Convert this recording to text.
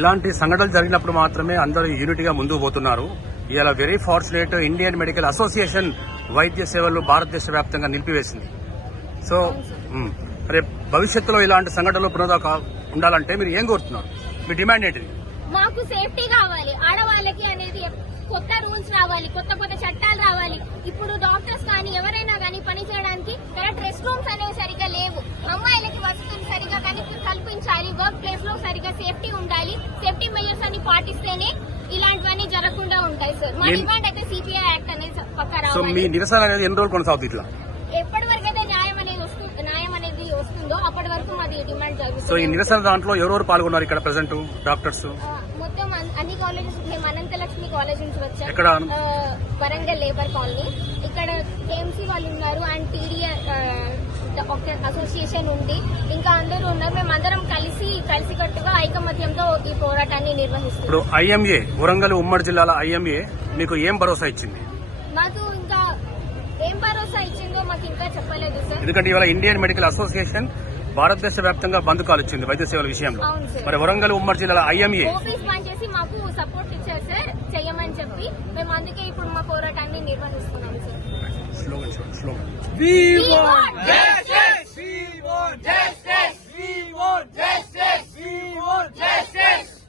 ఇలాంటి సంఘటనలు జరిగినప్పుడు మాత్రమే అందరూ యూనిటీగా ముందుకు పోతున్నారు. ఇలా very fortunate Indian medical association వైద్య సేవలు భారతదేశ వ్యాప్తంగా నిలిపివేసింది. సో రేపు భవిష్యత్తులో ఇలాంటి సంఘటనలు పునరుద్ధరణ ఉండాలంటే మీరు ఏం కోరుతున్నారు? మీ డిమాండ్ ఏంటిది? మాకు సేఫ్టీ కావాలి, ఆడవాళ్ళకి అనేది కొత్త రూల్స్ రావాలి, కొత్త కొత్త చట్టాలు రావాలి. ఇప్పుడు డాక్టర్స్ కానీ ఎవరైనా కానీ పని చేయడానికి కరెక్ట్ రెస్ట్ రూమ్స్ అనేవి సరిగా లేవు. అమ్మాయిలకి వసతులు సరిగా కల్పించాలి. వర్క్ ప్లేస్ లో సరిగా సేఫ్టీ ఉండాలి. సేఫ్టీ మెజర్స్ అన్ని పాటిస్తేనే ఇలాంటివన్నీ జరగకుండా ఉంటాయి సార్. మా డిమాండ్ అయితే సిపిఐ యాక్ట్ అనేది పక్కా రావాలి. సో మీ నిరసన అనేది ఎన్ని రోజులు కొనసాగుతుంది? ఇట్లా ఎప్పటి వరకు అయితే న్యాయం అనేది వస్తుందో అప్పటి వరకు మాది డిమాండ్ జరుగుతుంది. సో ఈ నిరసన దాంట్లో ఎవరెవరు పాల్గొన్నారు ఇక్కడ ప్రెసెంట్ డాక్టర్స్? మొత్తం అన్ని కాలేజెస్, మేము అనంతలక్ష్మి కాలేజ్ నుంచి వచ్చాం. ఎక్కడ? Warangal labour colony. ఇక్కడ కేఎంసీ వాళ్ళు ఉన్నారు అండ్ టీడీఆర్ డాక్టర్ అసోసియేషన్ ఉంది, ఇంకా అందరూ ఉన్నారు. మేము అందరం కలిసికట్టుగా ఐకమత్యంతో ఈ పోరాటాన్ని నిర్వహిస్తున్నాం. ఇప్పుడు ఐఎంఏ వరంగల్ ఉమ్మడి జిల్లాల ఐఎంఏ మీకు ఏం భరోసా ఇచ్చింది? మాకు ఇంకా ఏం భరోసా ఇచ్చిందో మాకు ఇంకా చెప్పలేదు సార్. ఎందుకంటే ఇవాళ ఇండియన్ మెడికల్ అసోసియేషన్ భారతదేశ వ్యాప్తంగా బంద్ కాల్ ఇచ్చింది వైద్య సేవల విషయంలో. మరి వరంగల్ ఉమ్మడి జిల్లాల ఐఎంఏ ఆఫీస్ బంద్ చేసి మాకు సపోర్ట్ ఇచ్చారు సార్, చెయ్యమని చెప్పి. మేము అందుకే ఇప్పుడు మా పోరాటాన్ని నిర్వహిస్తున్నాం సార్. స్లోగన్